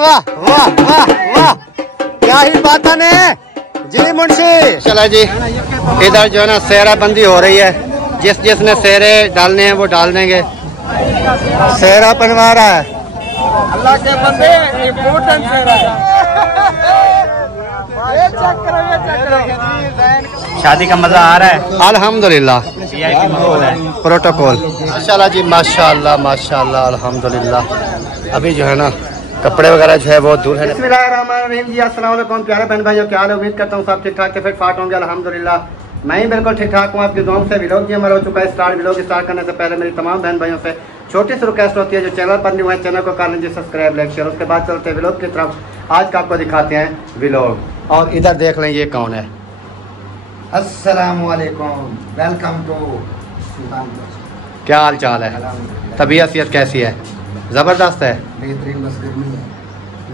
वाह वाह वाह वाह, क्या ही बात है जी मुंशी। चला जी, इधर जो है ना सेहरा बंदी हो रही है, जिसने सेहरे डालने हैं वो डाल देंगे। सेहरा बनवा रहा है अल्लाह के बंदे, इम्पोर्टेंट सेहरा है। शादी का मजा आ रहा है अल्हम्दुलिल्लाह। प्रोटोकॉल माशाल्लाह जी, माशाल्लाह माशाल्लाह अल्हम्दुलिल्लाह। अभी जो है ना कपड़े वगैरह जो है वो दूर है। बिस्मिल्लाहिर्रहमानिर्रहीम जी, अस्सलाम वालेकुम प्यारे बहन भाइयों, क्या हाल है? उम्मीद करता हूँ सब ठीक ठाक फिट फाट होंगे अल्हम्दुलिल्लाह। मैं ही बिल्कुल ठीक ठाक हूँ। आपकी दुआओं से व्लॉग जी हमारा हो चुका है स्टार्ट। व्लॉग स्टार्ट करने से पहले मेरी तमाम बहन भाइयों से छोटी सी रिक्वेस्ट होती है, जो चैनल पर न्यू है चैनल को कर लीजिए सब्सक्राइब, लाइक, शेयर। उसके बाद चलते हैं व्लॉग की तरफ। आज का आपको दिखाते हैं व्लॉग। और इधर देख लें ये कौन है। अस्सलामुअलैकुम, वेलकम टू। क्या हाल चाल है? तबीयत कैसी है? ज़बरदस्त है, बेहतरीन। बस गर्मी है,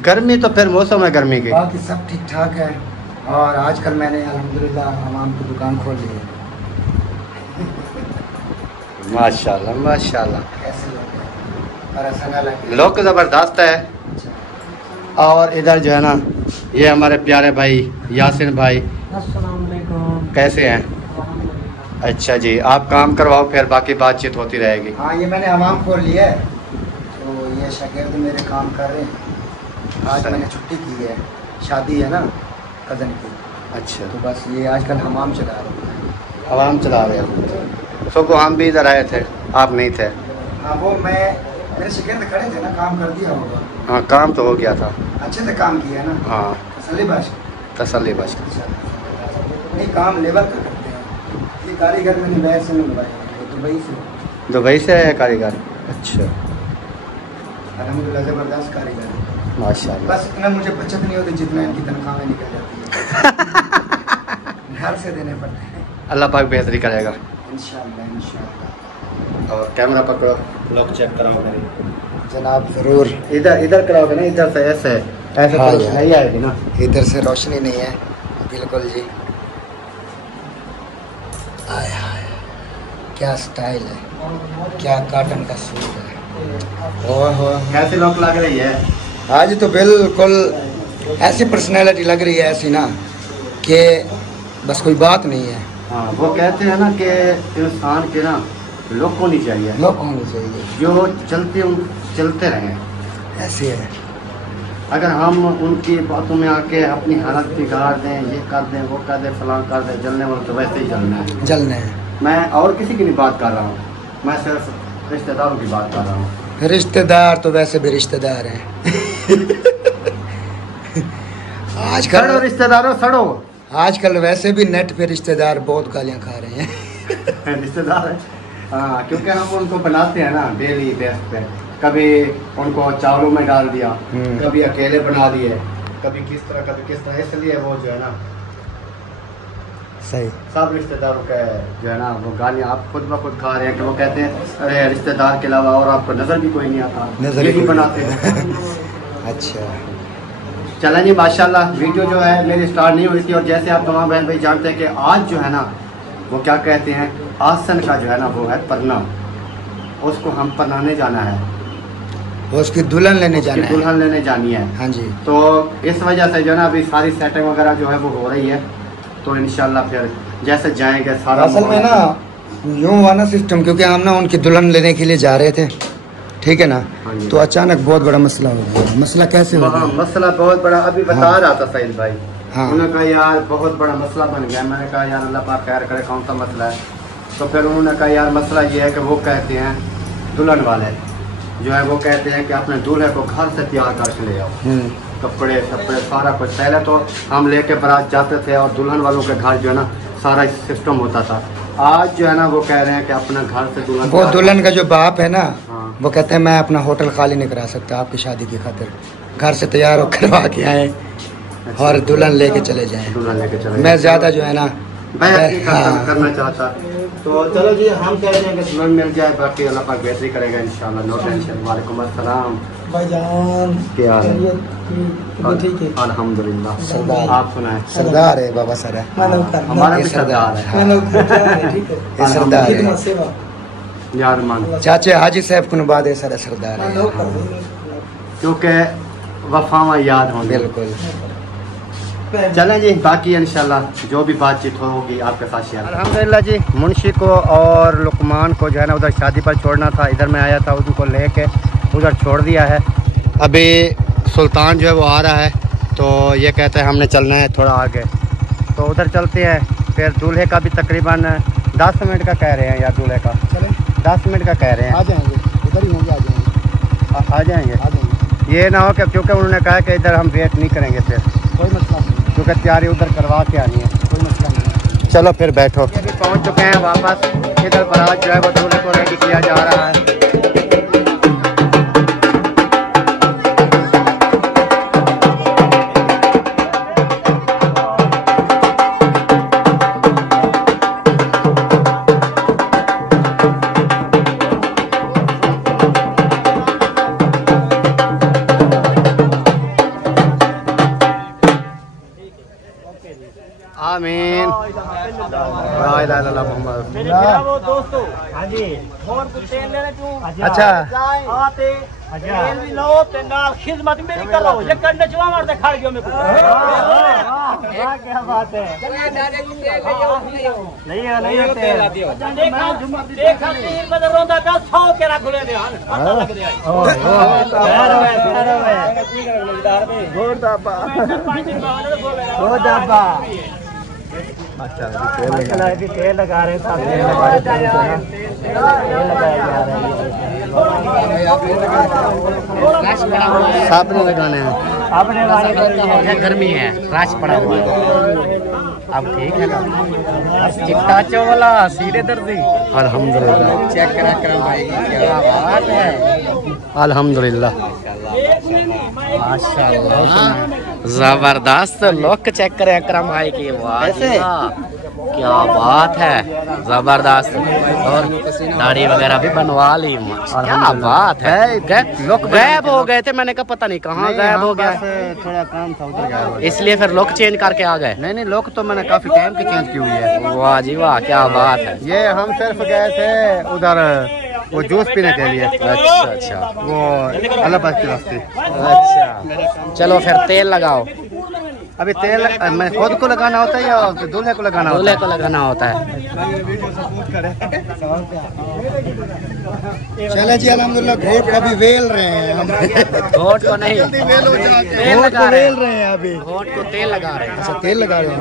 गर्मी तो फिर मौसम है गर्मी की। बाकी सब ठीक ठाक है। और आजकल मैंने अल्हम्दुलिल्लाह हमाम की दुकान खोल ली है। माशाल्लाह माशाल्लाह, कैसे लोग हैं? और ऐसा ना लगे लोग ज़बरदस्त है। और इधर जो है ना ये हमारे प्यारे भाई यासिन भाई, अस्सलाम वालेकुम। कैसे हैं? अच्छा जी, आप काम करवाओ फिर बाकी बातचीत होती रहेगी। हाँ, ये मैंने हमाम खोल लिया है, तो ये शागिर्द मेरे काम कर रहे हैं। आज मैंने छुट्टी की है, शादी है ना कज़न की, अच्छा, तो बस ये आजकल हमाम चला रहे हैं। आवाम चला रहे हैं। सुबह हम भी इधर आए थे, आप नहीं थे। हाँ, वो मेरे शागिर्द खड़े थे ना, काम कर दिया होगा। हाँ, काम तो हो गया था। अच्छे से काम किया है ना। हाँ, तसल्ली बख्श। तसल्ली बस। नहीं, काम लेबर का करते हैं। ये कारीगर मैंने बाहर से मंगवाए हैं, दुबई से। दुबई से है कारीगर? अच्छा, अल्हम्दुलिल्लाह ज़बरदस्त कारीगर है। माशाल्लाह। बस इतना मुझे बचत नहीं होती जितना इनकी तनख्वाह में निकल जाती है। घर से देने पड़ते हैं। अल्लाह पाक बेहतरी करेगा इंशाअल्लाह इंशाअल्लाह। और कैमरा पकड़ो, लोग चेक कराओ मेरी। जनाब ज़रूर। इधर कराओगे ना, इधर से ऐसे ऐसे हाँ, तो नहीं आएगी ना। इधर से रोशनी नहीं है बिल्कुल जी। आय हाय, क्या स्टाइल है, क्या कॉटन का सूट है। ओहो, कैसी लोग लग रही है? आज तो बिल्कुल ऐसी पर्सनैलिटी लग रही है, ऐसी ना कि बस कोई बात नहीं है। हाँ, वो कहते हैं ना कि इंसान के ना लोग होनी चाहिए, लोग होने चाहिए, जो चलते रहें। ऐसे है। अगर हम उनकी बातों में आके अपनी हालत बिगाड़ दें, ये कर दें वो कर दें फलां कर दें, जलने वाले तो वैसे ही जलना है। जलने हैं। मैं और किसी की नहीं बात कर रहा हूँ, मैं सिर्फ रिश्तेदारों की बात कर रहा हूँ। रिश्तेदार तो वैसे भी रिश्तेदार हैं। सड़ो आजकल रिश्तेदारों सड़ो। आजकल वैसे भी नेट पे रिश्तेदार बहुत गालियाँ खा रहे हैं। रिश्तेदार है, हाँ, क्योंकि हम उनको बनाते हैं ना डेली बेस पे। कभी उनको चावलों में डाल दिया, कभी अकेले बना दिए, कभी किस तरह, इसलिए वो जो है ना सही। सब रिश्तेदारों के जो है ना वो गालियाँ आप खुद ब खुद खा रहे हैं। कि वो कहते हैं अरे रिश्तेदार के अलावा और आपको नज़र भी कोई नहीं आता, नजर यही कोई बनाते हैं। अच्छा, चलें जी, माशाल्लाह वीडियो जो है मेरी स्टार्ट नहीं हुई थी। और जैसे आप तमाम बहन भाई जानते हैं कि आज जो है ना वो क्या कहते हैं, आसन का जो है ना वो है परना, उसको हम परनाने जाना है, वो उसकी दुल्हन लेने जाना है। दुल्हन लेने जानी है। हाँ जी। तो इस वजह से जो है ना अभी सारी सेटिंग वगैरह जो है वो हो रही है। तो इंशाल्लाह फिर जैसे जाएंगे सारा असल में ना यूँ हुआ ना सिस्टम, क्योंकि हम ना उनकी दुल्हन लेने के लिए जा रहे थे, ठीक है ना। हाँ जी। तो अचानक बहुत बड़ा मसला हो गया। मसला कैसे हो गया? मसला बहुत बड़ा अभी बता रहा था सईद भाई। हाँ। उन्होंने कहा यार बहुत बड़ा मसला बन गया। मैंने कहा यार अल्लाह पाक खैर करे, कौन सा मसला है? तो फिर उन्होंने कहा यार मसला ये है कि वो कहते हैं दुल्हन वाले जो है वो कहते हैं कि अपने दूल्हे को घर से तैयार करके ले आओ, कपड़े सपड़े सारा कुछ। पहले तो हम लेके बारात जाते थे और दुल्हन वालों के घर जो है ना सारा सिस्टम होता था। आज जो है ना वो कह रहे हैं कि अपना घर से दुल्हन, वो दुल्हन का जो बाप है ना, हाँ। वो कहते हैं मैं अपना होटल खाली नहीं करा सकता आपकी शादी की खातिर, घर से तैयार होकर करवा के आए और दुल्हन लेके चले जाएं। दुल्हन लेके चले। मैं ज़्यादा जो है ना करना चाहता। तो चलो जी, हम कहते हैं कि दुल्हन मिल जाए, बाकी अल्लाह पाक बेहतरी करेगा इंशाल्लाह, नो टेंशन। वालेकुम अस्सलाम, भाईजान क्या हाल है? ठीक है अल्हम्दुलिल्लाह। सरदार। आप सुनाए? सरदार है बाबा सर है, हमारा भी ये सरदार है। ये सरदार है। यार मान, चाचे हाजी साहब को बाद सर सरदार है। क्योंकि वफावां याद होंगी। बिल्कुल। चलें जी, बाकी इंशाल्लाह जो भी बातचीत होगी आपके साथ शेयर। अल्हम्दुलिल्लाह जी, मुंशी को और लुकमान को जो है ना उधर शादी पर छोड़ना था, इधर मैं आया था उनको लेके उधर छोड़ दिया है। अभी सुल्तान जो है वो आ रहा है, तो ये कहते हैं हमने चलना है थोड़ा आगे, तो उधर चलते हैं। फिर दूल्हे का भी तकरीबन 10 मिनट का कह रहे हैं यार, दूल्हे का 10 मिनट का कह रहे हैं। आ जाएंगे, इधर ही होंगे, आ जाएंगे। आ जाएंगे। ये ना हो कि क्योंकि उन्होंने कहा कि इधर हम वेट नहीं करेंगे, फिर कोई मसला नहीं, क्योंकि तैयारी उधर करवा के आनी है। कोई मसला नहीं। चलो फिर बैठो। अभी पहुंच चुके हैं वापस, इधर बारात जो है वो दूल्हे को रेडी किया जा रहा है। आमीन। वो दोस्तों, हाँ जी, और कुछ तेल लेना क्यों? अच्छा। आते तेल भी लो, ते नाल खिदमत मेरी करो। ये करने चुवा मारते खड़ गयो मेरे को। क्या बात है? नहीं तेल दियो। देखा तीर बदल रोंदा का 100 के रख ले दे हां। पता लग दे आई। गोड़ दाबा। अच्छा अभी तेल लगा रहे थे, तेल लगाया जा रहा है। साबुन लगाने हैं, आपने गर्मी है, रश पड़ा हुआ है। अब ठीक है ना? चिट्टा चोला सीधे दर्दी। अल्हम्दुलिल्लाह। चेक करा भाई, क्या बात है। अल्हम्दुलिल्लाह, माशाल्लाह, जबरदस्त लुक चेक करें अकरम भाई की। वाह क्या बात है, जबरदस्त। और दाढ़ी वगैरह भी बनवा ली, क्या बात है। गायब हो गए थे, मैंने कहा पता नहीं कहाँ गायब हो गया। थोड़ा काम था उधर गया, इसलिए फिर लुक चेंज करके आ गए। नहीं लुक तो मैंने काफी टाइम की चेंज की हुई है। वाह जी वाह, क्या बात है। ये हम सिर्फ गए थे उधर वो जूस पीने के लिए। अच्छा वो अलाहाबाद की रास्ते। अच्छा, चलो फिर तेल लगाओ। अभी तेल मैं खुद को लगाना होता है या दूल्हे को लगाना होता है? दूल्हे को लगाना होता है। चले जी, अल्हम्दुलिल्लाह। घोट का भी वेल रहे हैं हम। घोट को नहीं, तेल लगा रहे हैं अभी। घोट को तेल लगा रहे हैं। अच्छा, तेल लगा रहे हैं।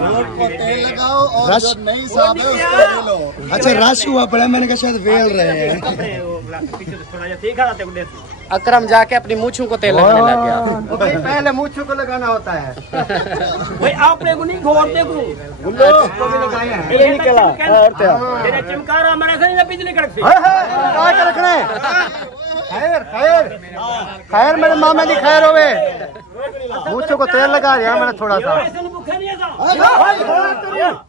तेल लगाओ और रश नई साहब है उसको ले लो। अच्छा, रश हुआ पड़ा, मैंने कहा शायद वेल रहे हैं। अकरम जाके अपनी मूछों को तेल लगाने लग गया। पहले मूछों को लगाना होता है। भाई आपने को नहीं घोरते को ये निकला तेरे चमकारा मेरे से नहीं बिजली कड़क रखने। खैर खैर खैर मेरे मामा जी खैर होवे। मूछों को तेल लगा दिया मैंने थोड़ा सा। भूखे नहीं था,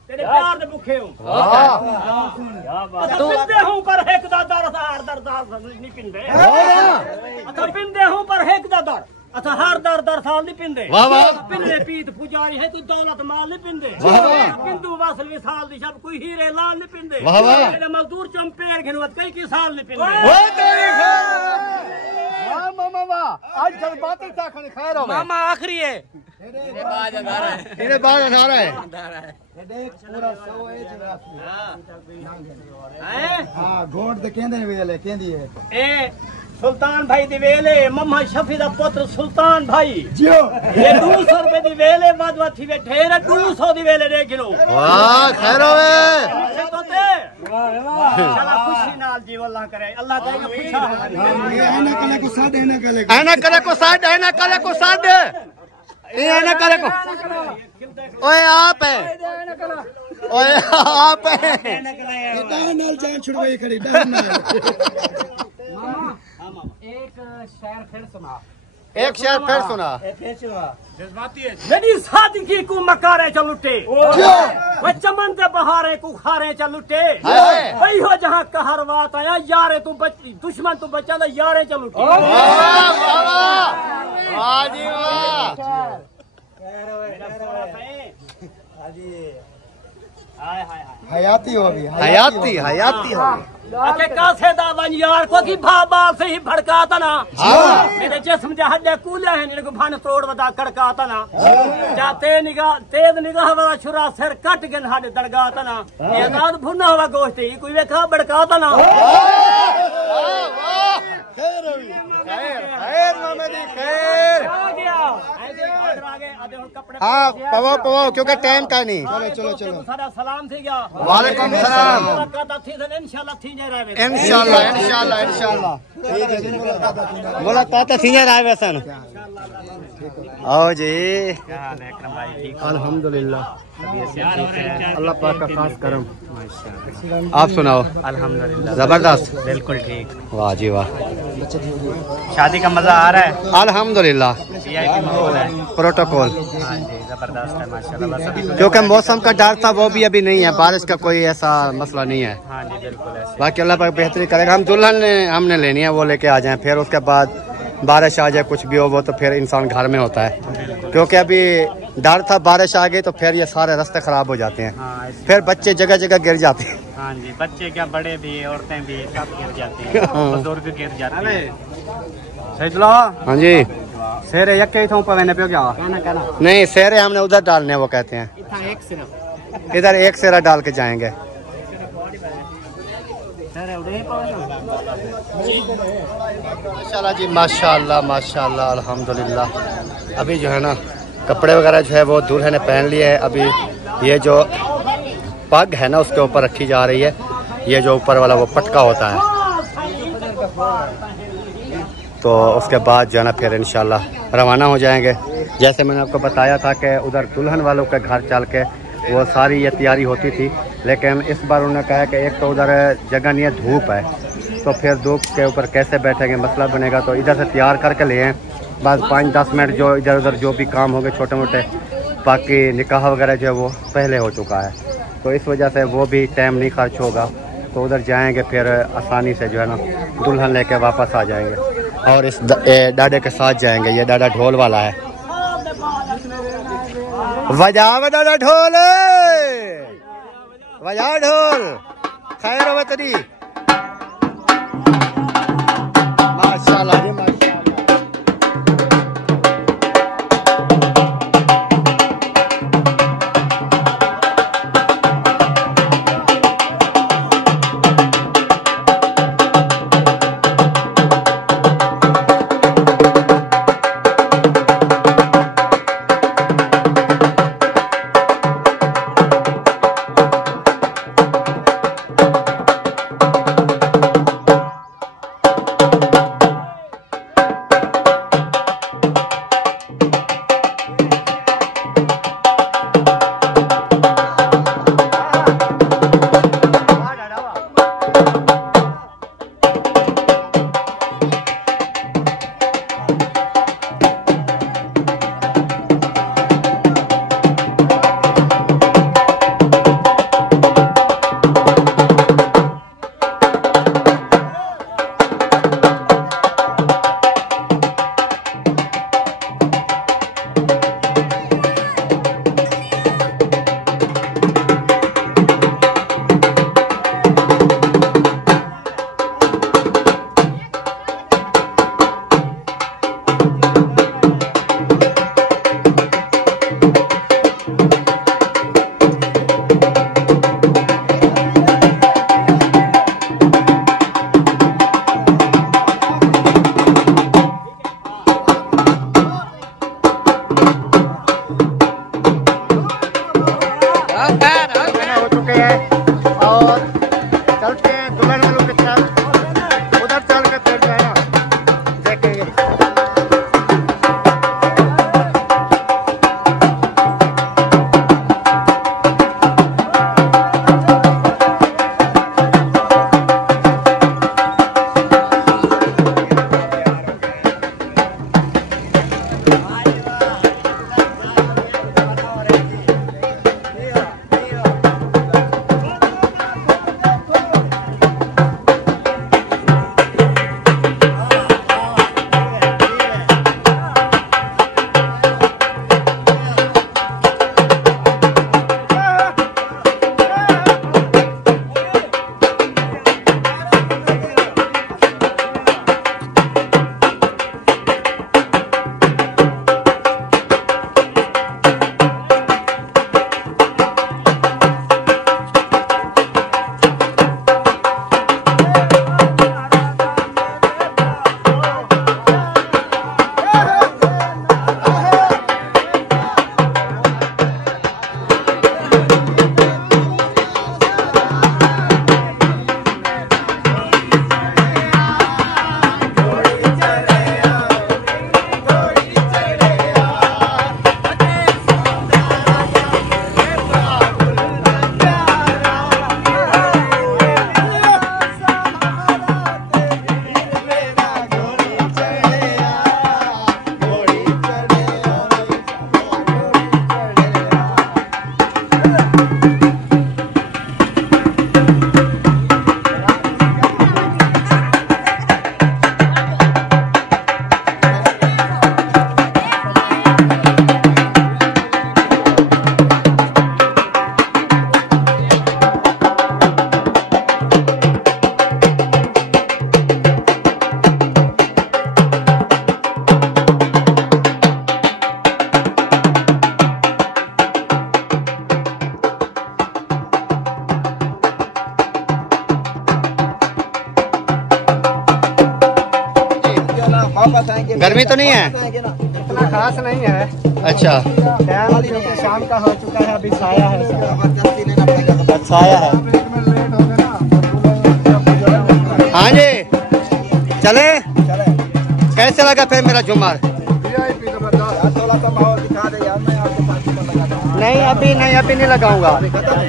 तेरे प्यार से भूखे हूँ। तू पिंदे हूँ पर है दादा नहीं पिंदे। अच्छा पिंदे हूँ पर है दादा। अच्छा हर दर साल नहीं पिंदे। पिंदे पीत पुजारी है तू दौलत माल नहीं पिंदे। बिंदु वासल विशाल दी सब कोई हीरे लाल नहीं पिंदे। मेरे मजदूर चंपेड़ घिनवत कई साल नहीं पिंदे। मामा वाह, आज जज्बाती चाखने खैर हो मामा आखिरी है। इन्हें बाद अधारा है। हाँ, घोट तो कहते हैं वेल है, कहती है। ए सुल्तान भाई दी वेले मम्मा शफी दा पुत्र सुल्तान भाई जियो। ये 200 रुपए दी वेले वादवा थी वे ढेर 200 दी वेले दे किलो। वाह खैर होवे। चला खुशी नाल जीव अल्लाह करे, अल्लाह करेगा खुशा। ऐना कले को साथ, ऐना कले को। ऐना करे को साथ, ऐना करे को साथ। ये ऐना करे को। ओए आप है, ओए आप है। डर नाल जान छुड़वाई खड़ी, डर नाल। एक शेर फिर सुना। एक शेर फिर सुना। मेरी शादी की को मकारे चल उठे, वो चमन से बहारे को खारे चल उठे। वही हो जहाँ कहर बात आया यारे तू दुश्मन तू बचा था यारे चल उठे। हयाती हो भी हयाती हयाती हो अके कासे दा बन यार को की भाबा से ही भड़काता ना मेरे जिस्म जे हड्डे कूले हैं इनको भन तोड़ वदा कड़काता ना जाते निगाह तेज निगाह वाला छुरा सिर कट के हड्डे दड़गाता ना ये रात भुना हुआ गोश्त ही कोई देखा बड़काता ना खैर मामेदी खैर आ गया ऐसे ऑर्डर आ गए आधे और कपड़े हाँ पवाओ पवाओ क्योंकि टाइम का नहीं चलो चलो सारा सलाम थी गया वालेकुम सलाम मुलाकात थी तो इंशाल्लाह थी जे रहे इंशाल्लाह इंशाल्लाह इंशाल्लाह मुलाकात थी रहा वैसन आओ जी अल्हम्दुलिल्लाह अल्लाह पाक का खास करम। आप सुनाओ। अल्हम्दुलिल्लाह जबरदस्त बिल्कुल ठीक। वाह जी वाह शादी का मजा आ रहा है। अल्हम्दुलिल्लाह वीआईपी माहौल है। प्रोटोकॉल हाँ जी जबरदस्त है माशाल्लाह। बस अभी क्योंकि मौसम का डर था वो भी अभी नहीं है, बारिश का कोई ऐसा मसला नहीं है। हाँ जी बिल्कुल ऐसे। बाकी अल्लाह पाक बेहतरी करेगा। हम दुल्हन हमने लेनी है, वो लेके आ जाएं, फिर उसके बाद बारिश आ जाए कुछ भी हो वो तो फिर इंसान घर में होता है। क्योंकि अभी डर था बारिश आ गई तो फिर ये सारे रास्ते खराब हो जाते हैं। हाँ, फिर बच्चे जगह जगह गिर जाते हैं। हाँ जी बच्चे क्या बड़े भी औरतें भी सब गिर जाते हैं, बुजुर्ग गिर जाते हैं। हाँ जी शेरे यके थों पवेने पे क्या नहीं सेरे हमने उधर डालने हैं, वो कहते हैं इधर एक सेरा डाल के जाएंगे। माशाल्लाह जी माशाल्लाह माशाल्लाह अल्हम्दुलिल्लाह। अभी जो है ना कपड़े वगैरह जो है वो दूल्हे ने पहन लिए है। अभी ये जो पग है ना उसके ऊपर रखी जा रही है, ये जो ऊपर वाला वो पटका होता है। तो उसके बाद जो है ना फिर इंशाल्लाह रवाना हो जाएंगे। जैसे मैंने आपको बताया था कि उधर दुल्हन वालों के घर चल के वो सारी ये तैयारी होती थी, लेकिन इस बार उन्होंने कहा कि एक तो उधर जगह नहीं है, धूप है, तो फिर धूप के ऊपर कैसे बैठेंगे, मसला बनेगा। तो इधर से तैयार करके ले आए। बस 5-10 मिनट जो इधर उधर जो भी काम हो गए छोटे मोटे, बाकी निकाह वगैरह जो है वो पहले हो चुका है, तो इस वजह से वो भी टाइम नहीं खर्च होगा। तो उधर जाएंगे फिर आसानी से जो है ना दुल्हन लेके वापस आ जाएंगे और इस डाडे के साथ जाएंगे। ये डाडा ढोल वाला है, बजा डाडा ढोल, बजा ढोल। खैर वतनी माशाल्लाह जी माशाल्लाह। वापस आएंगे। गर्मी तो नहीं है? इतना खास नहीं है। अच्छा, टाइम क्योंकि शाम का हो चुका है, अभी छाया है, जबरदस्ती लेना पड़ेगा। छाया है। हाँ जी, चले। कैसे लगा फिर मेरा झूमर? नहीं अभी नहीं लगाऊंगा।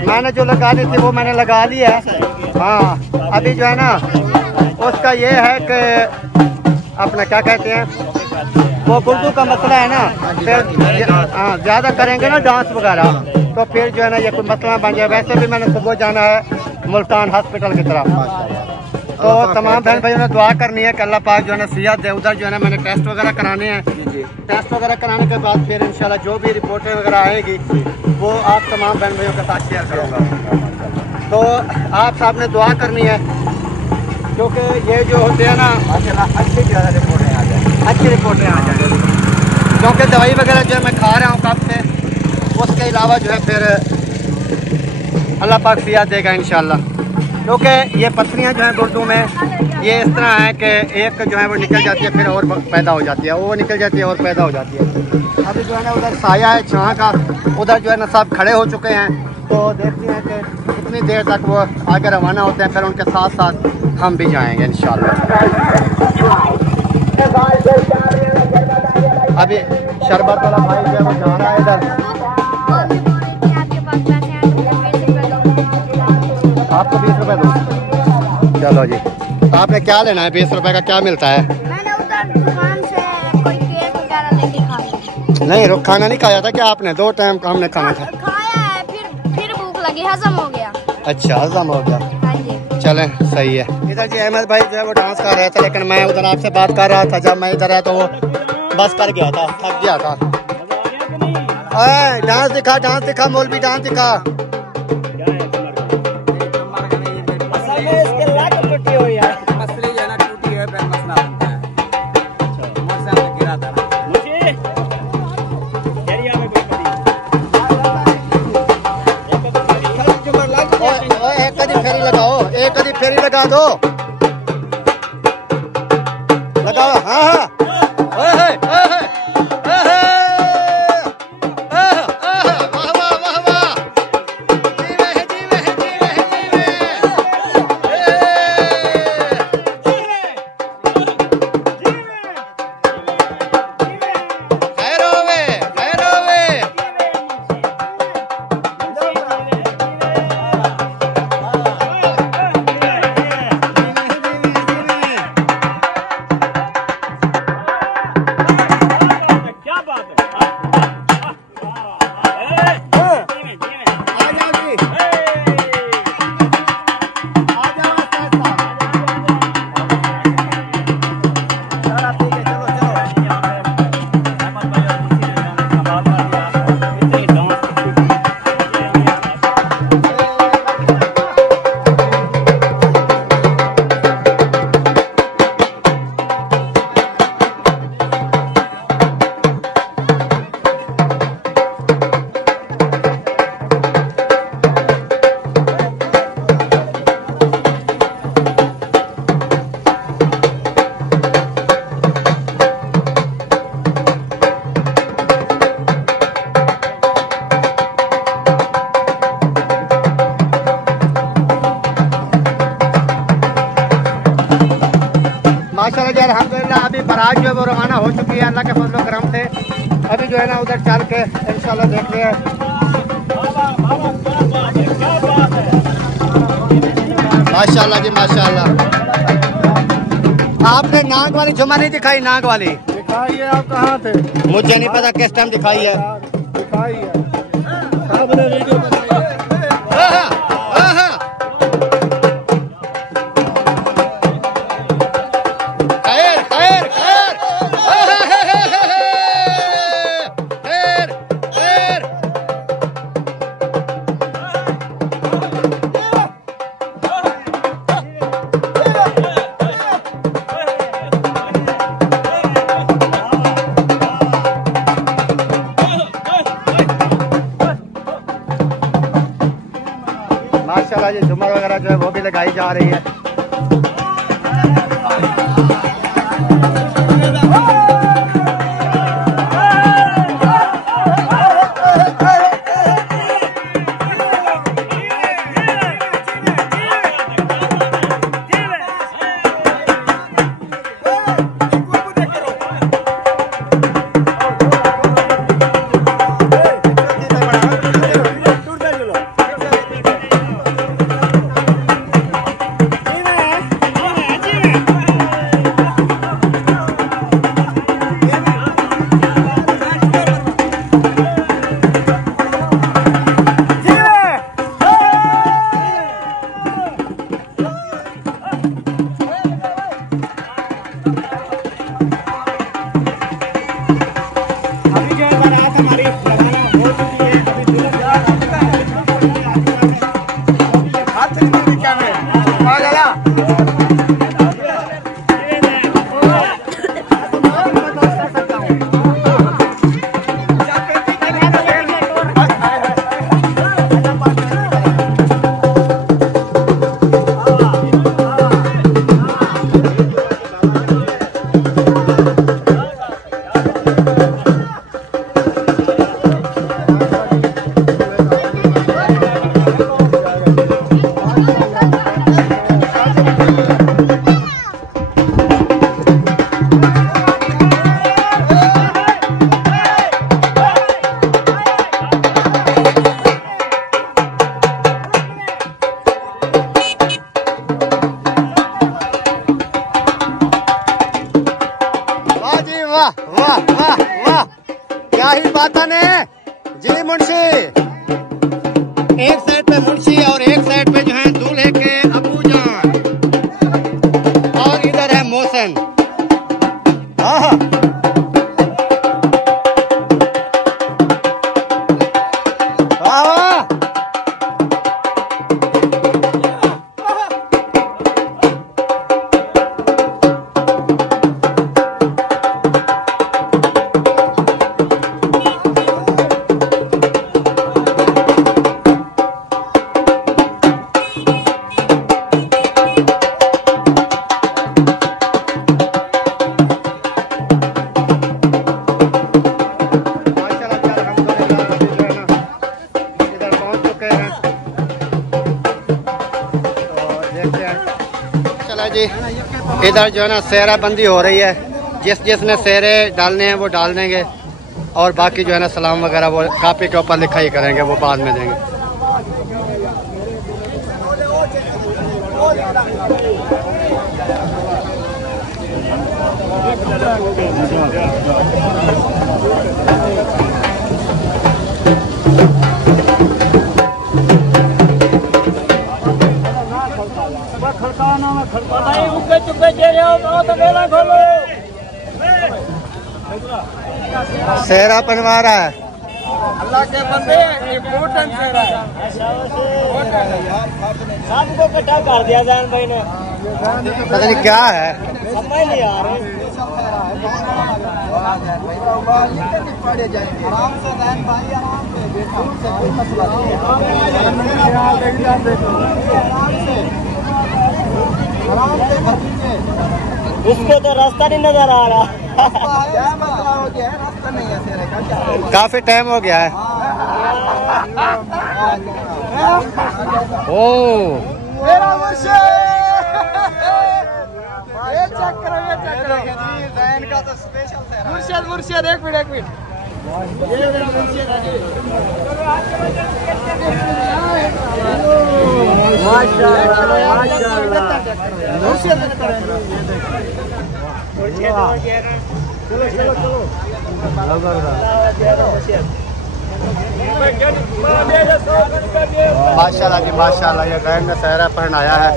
मैंने जो लगा ली थी वो मैंने लगा ली है। हाँ, अभी जो है ना उसका ये है कि अपना क्या कहते हैं, वो गुर्दू का मसला है ना, फिर हाँ ज़्यादा करेंगे ना डांस वगैरह तो फिर जो है ना ये कोई मसला बन जाए। वैसे भी मैंने सुबह जाना है मुल्तान हॉस्पिटल की तरफ, तो तमाम बहन भाइयों ने दुआ करनी है कि अल्लाह पाक जो है ना सेहत दे। उधर जो है ना मैंने टेस्ट वगैरह कराने हैं। टेस्ट वगैरह कराने के बाद फिर इंशाल्लाह जो भी रिपोर्टें वगैरह आएगी वो आप तमाम बहन भाइयों के साथ शेयर करूँगा। तो आप साहब ने दुआ करनी है क्योंकि ये जो होते हैं ना अच्छी रिपोर्टें आ जाए, क्योंकि दवाई वगैरह जो है मैं खा रहा हूँ कब से, उसके अलावा जो है फिर अल्लाह पाक सेहत देगा इंशाल्लाह। क्योंकि ये पत्थरियाँ जो हैं गुर्दों में ये इस तरह है कि एक जो है वो निकल जाती है फिर और पैदा हो जाती है, वो निकल जाती है और पैदा हो जाती है। अभी जो है ना उधर साया है छाँ का, उधर जो है ना सब खड़े हो चुके हैं, तो देखते हैं कि कितनी देर तक वो आगे रवाना होते हैं, फिर उनके साथ साथ हम भी जाएंगे इंशाल्लाह। अभी शरबत वाला भाई जो है वो जा रहा है इधर। आपको 20 रुपए दो। चलो जी, तो आपने क्या लेना है? 20 रुपए का क्या मिलता है? मैंने उधर दुकान से कोई केक वगैरह लेके खाया। नहीं, खाना नहीं खाया था क्या आपने? 2 टाइम का हमने खाना था। खाया है, फिर भूख लगी, हजम हो गया। अच्छा, हजम हो गया। हाँ जी। चलें, सही है। इधर जी अहमद भाई जो है वो डांस कर रहे थे, लेकिन मैं उधर आपसे बात कर रहा था। जब मैं इधर आया तो वो बस कर गया था, थक गया था। डांस दिखा मौलवी, डांस दिखा। फेरी लगा दो, लगाओ। हाँ माशाल्लाह जी अल्हम्दुलिल्लाह। अभी बारात जो है वो रवाना हो चुकी है अल्लाह के फजल करम से। अभी जो है ना उधर चल के इंशाल्लाह देखते हैं। माशाल्लाह जी माशाल्लाह। आपने नाग वाली झुमा नहीं दिखाई? नाग वाली दिखाई है, आप कहाँ थे? मुझे नहीं पता किस टाइम दिखाई है। दिखाई है, आपने वीडियो बनाई है। माशाल्लाह ये झूमर वगैरह जो है वो भी लगाई जा रही है। क्या ही बात ने जी मुंशी। एक साइड पे मुंशी और एक साइड पे जो है दूल्हे के अबू जान और इधर है मोहसिन। इधर जो है ना सेहरा बंदी हो रही है। जिसने सेहरे डालने हैं वो डाल देंगे और बाकी जो है ना सलाम वगैरह वो कापी के ऊपर लिखा ही करेंगे, वो बाद में देंगे। सेहरा बनवा रहा है अल्लाह के बंदे इम्पोर्टेंट सेहरा है। सबको इकट्ठा कर दिया जान भाई ने, पता नहीं क्या है समझ नहीं आ रही। उसको तो रास्ता नहीं नजर आ रहा। काफी टाइम हो गया है। ओ मुर्शिद एक मिनट माशाल्लाह जी माशाल्लाह, ये गैर ने सेहरा पहनाया है।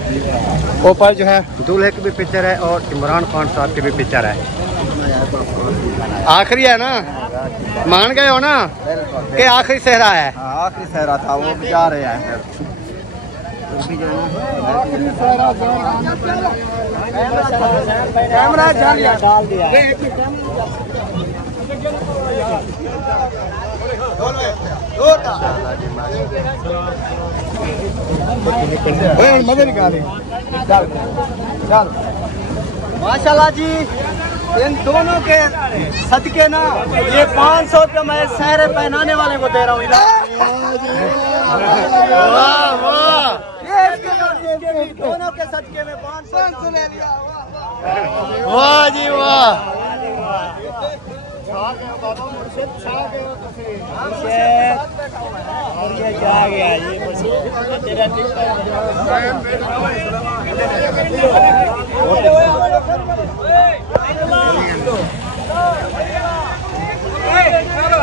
ऊपर जो है दूल्हे की भी पिक्चर है और इमरान खान साहब की भी पिक्चर है। आखिरी है ना, मान गए हो ना कि आखिरी सेहरा है? आखिरी सेहरा था, वो भी जा रहे हैं। कैमरा डाल दिया। माशाल्लाह जी, इन दोनों के सदके ना ये 500 रुपये मैं सेहरे पहनाने वाले को दे रहा हूँ। दोनों के सदके में 500 ले लिया। वाह जी वाह। क्या गया जी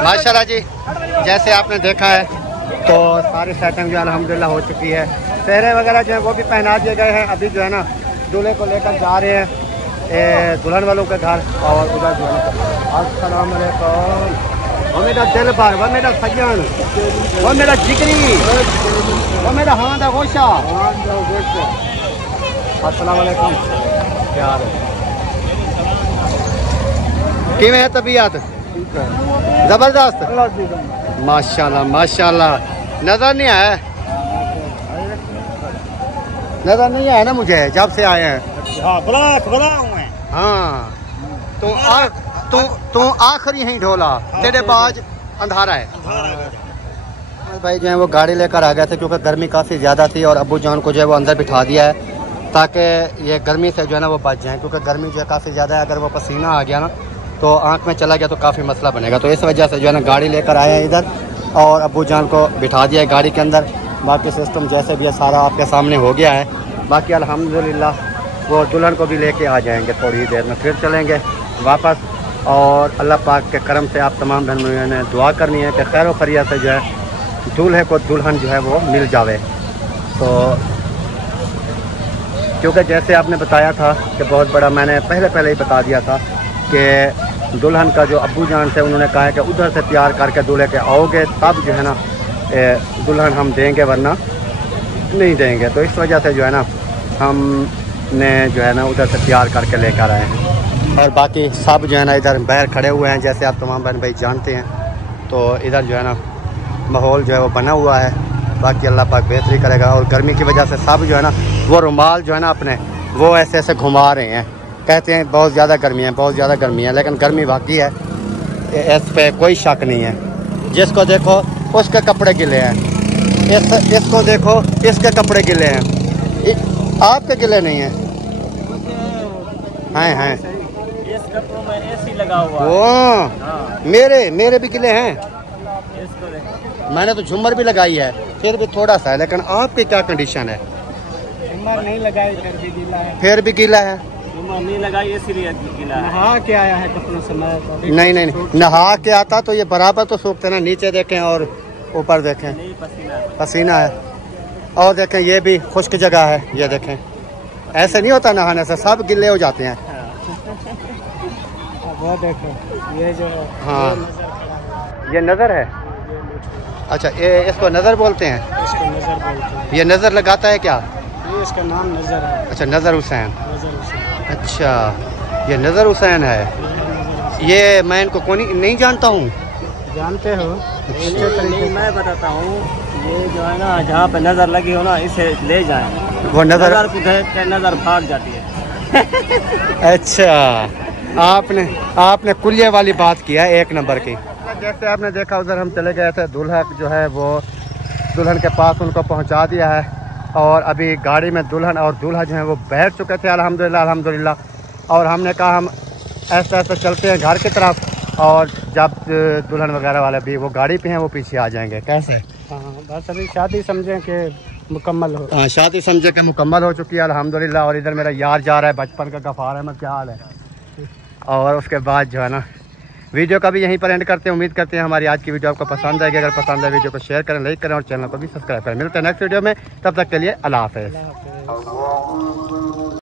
माशाल्लाह जी, जैसे आपने देखा है तो सारी सेटिंग जो अल्हम्दुलिल्लाह हो चुकी है। सेहरे वगैरह जो है वो भी पहना दिए गए हैं। अभी जो है ना दूल्हे को लेकर जा रहे हैं दुल्हन वालों के घर। और उधर जो है अस्सलाम वालेकुम। वो मेरा दिल भर, वो मेरा सज्जन, वो मेरा जिगरी, वो मेरा हाँ दा गोशा। अस्सलाम वालेकुम। क्या हाल है? किवें है तबीयत? जबरदस्त, माशाल्लाह माशाल्लाह। नजर नहीं आया, नजर नहीं आया ना मुझे जब से आए हैं। हाँ तू आखिरी ही ढोला, तेरे बाज अंधारा है। भाई जो है वो गाड़ी लेकर आ गए थे क्योंकि गर्मी काफ़ी ज़्यादा थी और अब्बू जान को जो है वो अंदर बिठा दिया है ताकि ये गर्मी से जो है ना वो बच जाएं, क्योंकि गर्मी जो है काफ़ी ज़्यादा है। अगर वो पसीना आ गया ना तो आँख में चला गया तो काफ़ी मसला बनेगा। तो इस वजह से जो है ना गाड़ी लेकर आए हैं इधर और अब्बू जान को बिठा दिया है गाड़ी के अंदर। बाकी सिस्टम जैसे भी है सारा आपके सामने हो गया है। बाकी अल्हम्दुलिल्लाह वो दुल्हन को भी लेके आ जाएंगे, थोड़ी देर में फिर चलेंगे वापस। और अल्लाह पाक के करम से आप तमाम बहन भाइयों ने दुआ करनी है कि खैर खैरियत से जो है दूल्हे को दुल्हन जो है वो मिल जावे। तो क्योंकि जैसे आपने बताया था कि बहुत बड़ा, मैंने पहले ही बता दिया था कि दुल्हन का जो अब्बू जान से उन्होंने कहा है कि उधर से तैयार करके दूल्हे के आओगे तब जो है ना दुल्हन हम देंगे, वरना नहीं देंगे। तो इस वजह से जो है ना हमने जो है ना उधर से तैयार करके लेकर आए हैं। और बाकी सब जो है ना इधर बाहर खड़े हुए हैं, जैसे आप तमाम बहन भाई जानते हैं। तो इधर जो है ना माहौल जो है वो बना हुआ है। बाकी अल्लाह पाक बेहतरी करेगा। और गर्मी की वजह से सब जो है ना वो रुमाल जो है ना अपने वो ऐसे ऐसे घुमा रहे हैं, कहते हैं बहुत ज़्यादा गर्मी है, बहुत ज़्यादा गर्मी है। लेकिन गर्मी वाकई है, इस पे कोई शक नहीं है। जिसको देखो उसके कपड़े गिले हैं, इसको देखो इसके कपड़े गिले हैं, आपके गिले नहीं हैं। हैं इस कपड़ों में एसी लगा हुआ है। वो मेरे भी गिले हैं। मैंने तो झुमर भी लगाई है, फिर भी थोड़ा सा है। लेकिन आपकी क्या कंडीशन है? झुमर नहीं लगाई फिर भी गीला है। फिर भी गीला है। झुमर नहीं लगाई इसीलिए गीला है। नहा के आया है कपड़ों से मैं। नहीं नहा के आता तो ये बराबर तो सूखते ना। नीचे देखें और ऊपर देखें, नहीं पसीना है। और देखें ये भी खुश्क जगह है, ये देखें। ऐसे नहीं होता नहाने से, सब गिले हो जाते हैं। वो देखो ये जो है, हाँ ये नज़र है। अच्छा ये इसको नज़र बोलते हैं। इसको नजर बोलते हैं। ये नज़र लगाता है क्या? ये इसका नाम नजर है। अच्छा नज़र हुसैन। नजर हुसैन। अच्छा ये नज़र हुसैन है। ये मैं इनको कौन नहीं जानता हूँ। जानते हो? नहीं मैं बताता हूँ, ये जो है ना जहाँ पे नजर लगी हो ना इसे ले जाए। वो नज़र को देख कर नजर भाग जाती है। अच्छा आपने कुलिया वाली बात किया है, एक नंबर की। जैसे आपने देखा उधर हम चले गए थे, दूल्हा जो है वो दुल्हन के पास उनको पहुंचा दिया है। और अभी गाड़ी में दुल्हन और दूल्हा जो है वो बैठ चुके थे अल्हम्दुलिल्लाह। और हमने कहा हम ऐसे ऐसे चलते हैं घर की तरफ, और जब दुल्हन वगैरह वाले भी वो गाड़ी पे हैं वो पीछे आ जाएंगे। कैसे? हाँ बस अभी शादी समझें कि मुकम्मल हो। हाँ शादी समझे कि मुकम्मल हो चुकी है अल्हम्दुलिल्लाह। और इधर मेरा यार जा रहा है बचपन का गफ़ार अहमद, क्या हाल है? और उसके बाद जो है ना वीडियो का भी यहीं पर एंड करते हैं। उम्मीद करते हैं हमारी आज की वीडियो आपको पसंद आएगी। अगर पसंद आए वीडियो को शेयर करें, लाइक करें और चैनल को भी सब्सक्राइब करें। मिलते हैं नेक्स्ट वीडियो में, तब तक के लिए अल्लाह हाफ़िज़।